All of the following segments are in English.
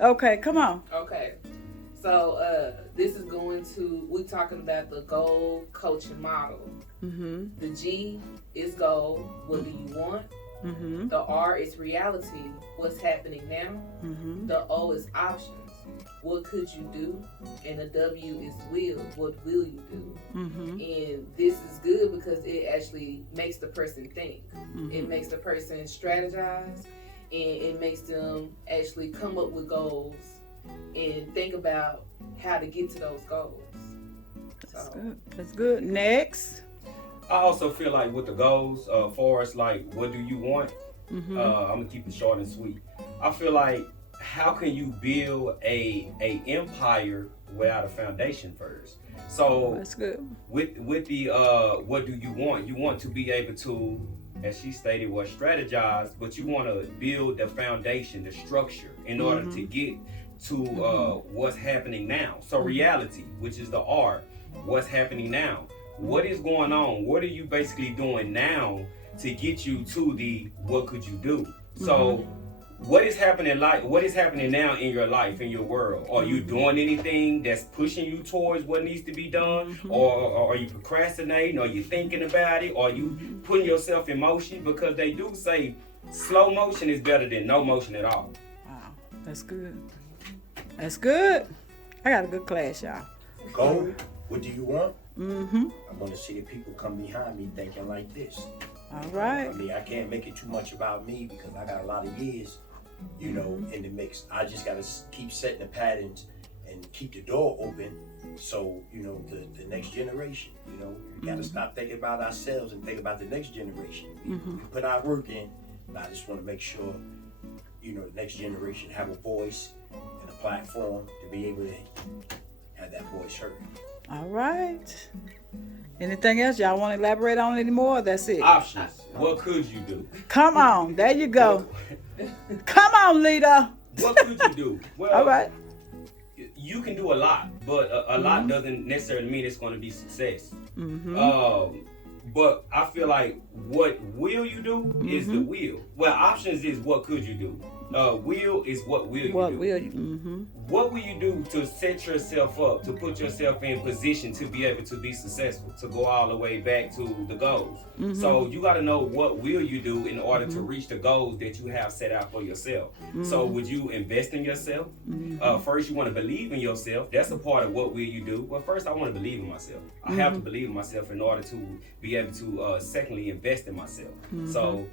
Okay, come on. Okay. So this is going to we're talking about the goal coaching model. Mm-hmm. The G is goal. What do you want? Mm-hmm. The R is reality. What's happening now? Mm-hmm. The O is options. What could you do? And the W is will. What will you do? Mm-hmm. And this is good because it actually makes the person think. Mm-hmm. It makes the person strategize, and it makes them actually come up with goals and think about how to get to those goals. That's So good. That's good. Next. I also feel like with the goals, for us, like, what do you want? Mm-hmm. I'm gonna keep it short and sweet. I feel like, how can you build a empire without a foundation first? So That's good. with the what do you want? You want to be able to, as she stated, strategize, but you want to build the foundation, the structure, in order to get to what's happening now. So reality, which is the R, what's happening now. What is going on? What are you basically doing now to get you to the what could you do? So what is happening what is happening now in your life, in your world? Are you doing anything that's pushing you towards what needs to be done? Or are you procrastinating? Are you thinking about it? Are you putting yourself in motion? Because they do say slow motion is better than no motion at all. Wow. That's good. That's good. I got a good class, y'all. Go. What do you want? Mm-hmm. I want to see the people come behind me thinking like this. All right. I mean, I can't make it too much about me because I got a lot of years, in the mix. I just got to keep setting the patterns and keep the door open. So, the next generation, we got to stop thinking about ourselves and think about the next generation. We put our work in, and I just want to make sure, the next generation have a voice and a platform to be able to have that voice heard. All right. Anything else y'all want to elaborate on anymore? That's it. Options. What could you do? Come on. There you go. Come on, leader. What could you do? Well, All right. you can do a lot, but a lot doesn't necessarily mean it's going to be success. But I feel like what will you do is the will. Well, options is what could you do. Will is what will you do. What will you? What will you do to set yourself up, to put yourself in position to be able to be successful, to go all the way back to the goals? So you got to know what will you do in order to reach the goals that you have set out for yourself. So would you invest in yourself? First, you want to believe in yourself. That's a part of what will you do. Well, first, I want to believe in myself. I have to believe in myself in order to be able to, secondly, invest in myself. So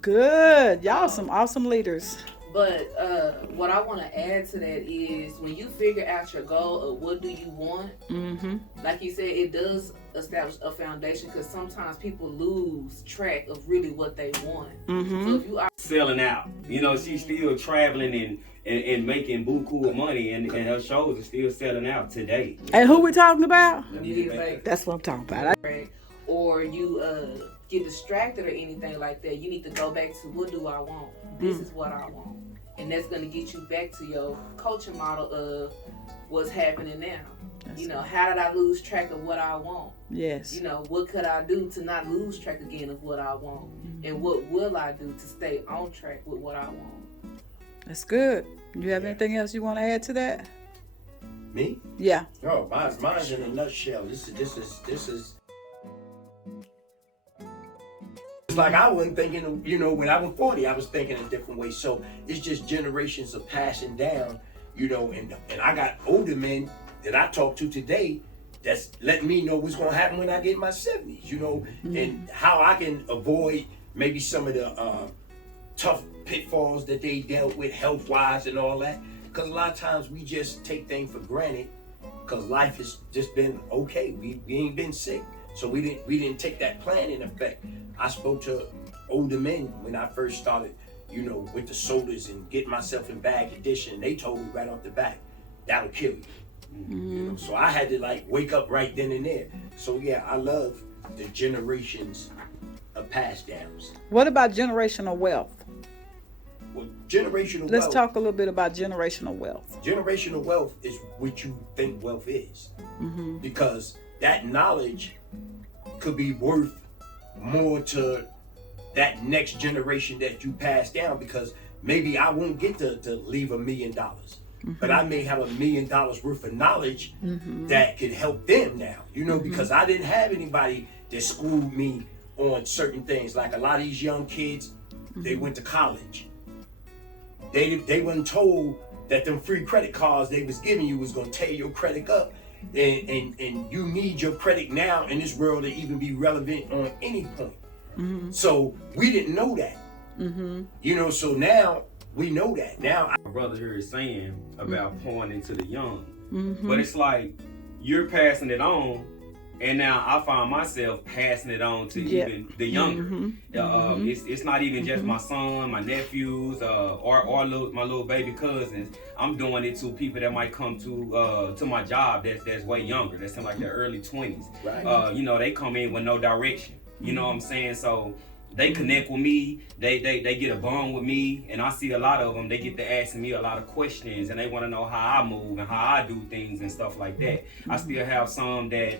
Good. Y'all some awesome leaders. But what I want to add to that is when you figure out your goal of what do you want, like you said, it does establish a foundation because sometimes people lose track of really what they want. So if you are selling out, she's still traveling and making buku of money, and her shows are still selling out today. And who we talking about? like, That's what I'm talking about. or you get distracted or anything like that, you need to go back to what do I want? This is what I want. And that's going to get you back to your coaching model of what's happening now. How did I lose track of what I want? Yes. What could I do to not lose track again of what I want? And what will I do to stay on track with what I want? That's good. You have anything else you want to add to that? Me? Yeah. No, mine's in a nutshell. This is. It's like I wasn't thinking, when I was 40, I was thinking a different way. So it's just generations of passing down, and I got older men that I talk to today that's letting me know what's going to happen when I get in my 70s, and how I can avoid maybe some of the tough pitfalls that they dealt with health-wise and all that. Because a lot of times we just take things for granted because life has just been okay. We ain't been sick. So we didn't take that plan in effect. I spoke to older men when I first started, with the sodas and getting myself in bad condition. They told me right off the bat, that'll kill you. So I had to wake up right then and there. So yeah, I love the generations of pass downs. What about generational wealth? Well, generational Let's wealth. talk a little bit about generational wealth. Generational wealth is what you think wealth is. Because that knowledge could be worth more to that next generation that you pass down, because maybe I won't get to leave $1 million, but I may have $1 million worth of knowledge that could help them now, because I didn't have anybody that schooled me on certain things. Like a lot of these young kids, they went to college. They weren't told that them free credit cards they was giving you was gonna tear your credit up, and you need your credit now in this world to even be relevant on any point. So we didn't know that. So now we know that. Now My brother here is saying about pouring into the young, but it's like you're passing it on, and now I find myself passing it on to even the younger. It's not even just my son, my nephews, or my little baby cousins. I'm doing it to people that might come to my job that's way younger, that's in like their early 20s. Right. They come in with no direction. You know what I'm saying? So they connect with me, they get a bond with me, and I see a lot of them, they get to asking me a lot of questions, and they want to know how I move and how I do things and stuff like that. I still have some that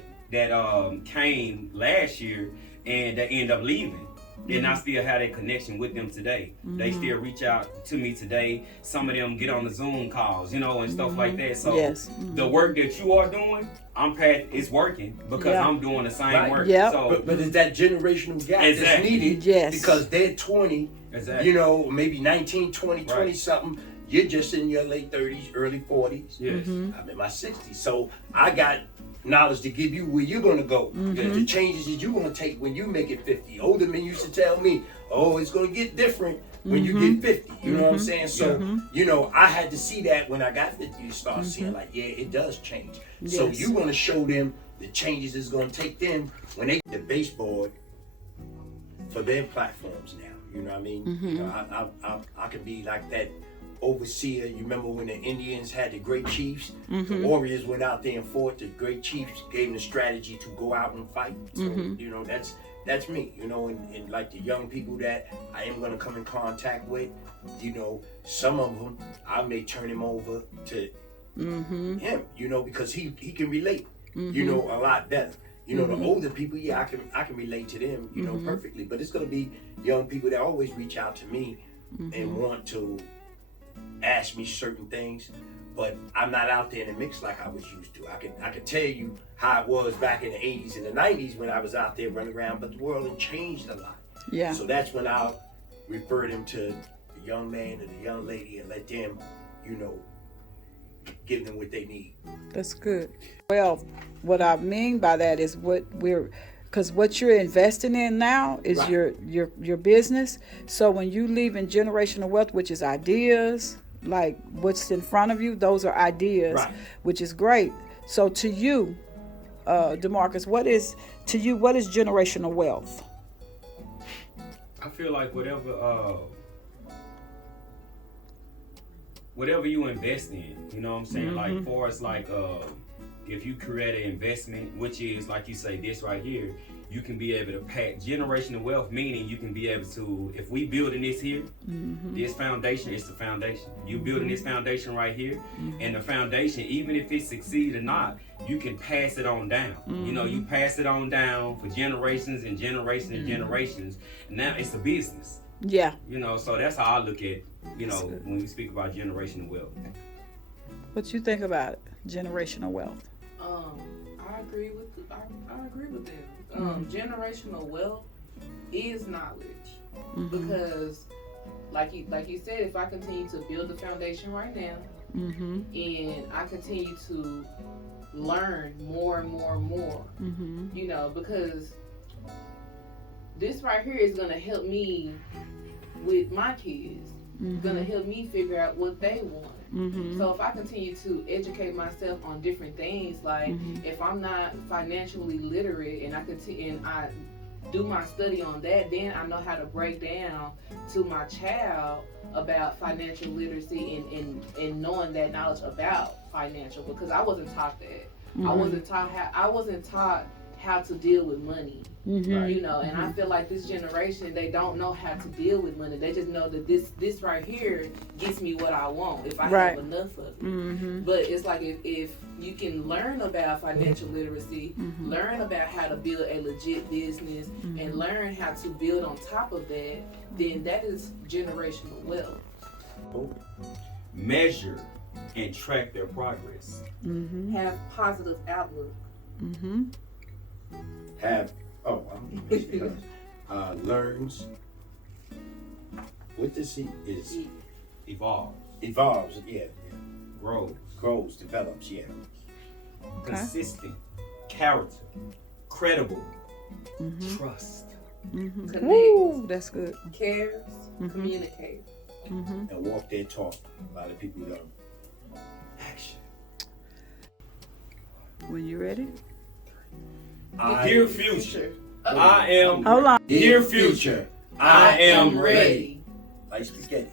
came last year and that end up leaving. And I still have that connection with them today. They still reach out to me today. Some of them get on the Zoom calls, and stuff like that. So the work that you are doing, it's working because I'm doing the same work. So, but it's that generational gap that's needed because they're 20, maybe 19, 20 something. You're just in your late 30s, early 40s. Yes. I'm in my 60s. So I got knowledge to give you where you're going to go, the changes that you're going to take when you make it 50. Older men used to tell me, it's going to get different when you get 50. You know what I'm saying? So, I had to see that when I got 50. You start seeing it does change. So you want to show them the changes it's going to take them when they get the baseboard for their platforms now. You know what I mean? I can be like that overseer. You remember when the Indians had the great chiefs? The warriors went out there and fought. The great chiefs gave them the strategy to go out and fight. So, that's me, and like the young people that I am going to come in contact with, some of them, I may turn him over to him, because he can relate, a lot better. The older people, I can relate to them, perfectly. But it's going to be young people that always reach out to me and want to ask me certain things, but I'm not out there in the mix like I was used to. I can tell you how it was back in the 80s and the 90s when I was out there running around, but the world had changed a lot. Yeah. So that's when I'll refer them to the young man and the young lady and let them, give them what they need. That's good. Well, what I mean by that is because what you're investing in now is your business. So when you leave in generational wealth, which is ideas, like what's in front of you, those are ideas, which is great. So to you, DeMarcus, what is generational wealth? I feel like whatever you invest in, you know what I'm saying? Like for us, like if you create an investment, which is like you say, this right here, you can be able to pack generational wealth, meaning you can be able to, if we building this here, this foundation is the foundation. You building this foundation right here, and the foundation, even if it succeeds or not, you can pass it on down. You pass it on down for generations and generations and generations. And now it's a business. Yeah. So that's how I look at, when we speak about generational wealth. What you think about it, generational wealth? I agree with them. Generational wealth is knowledge because, like you said, if I continue to build the foundation right now, and I continue to learn more and more and more, because this right here is gonna help me with my kids. It's gonna help me figure out what they want. So if I continue to educate myself on different things, like if I'm not financially literate and I do my study on that, then I know how to break down to my child about financial literacy and knowing that knowledge about financial, because I wasn't taught that. I wasn't taught how to deal with money. And I feel like this generation, they don't know how to deal with money. They just know that this right here gets me what I want if I have enough of it. But it's like if you can learn about financial literacy, learn about how to build a legit business, and learn how to build on top of that, then that is generational wealth. Measure and track their progress. Mm-hmm. Have positive outlook. Mm-hmm. Have learns. What this is Evolve. evolves. Yeah. Grow. Grows, develops. Yeah. Okay. Consistent. Character. Credible. Mm-hmm. Trust. Mm-hmm. Connect. Woo, that's good. Cares. Mhm. Communicate. Mm-hmm. And walk their talk. A lot of people don't. Action. When you ready? Dear future, I am Hold on. Dear future, I am ready. Like spaghetti.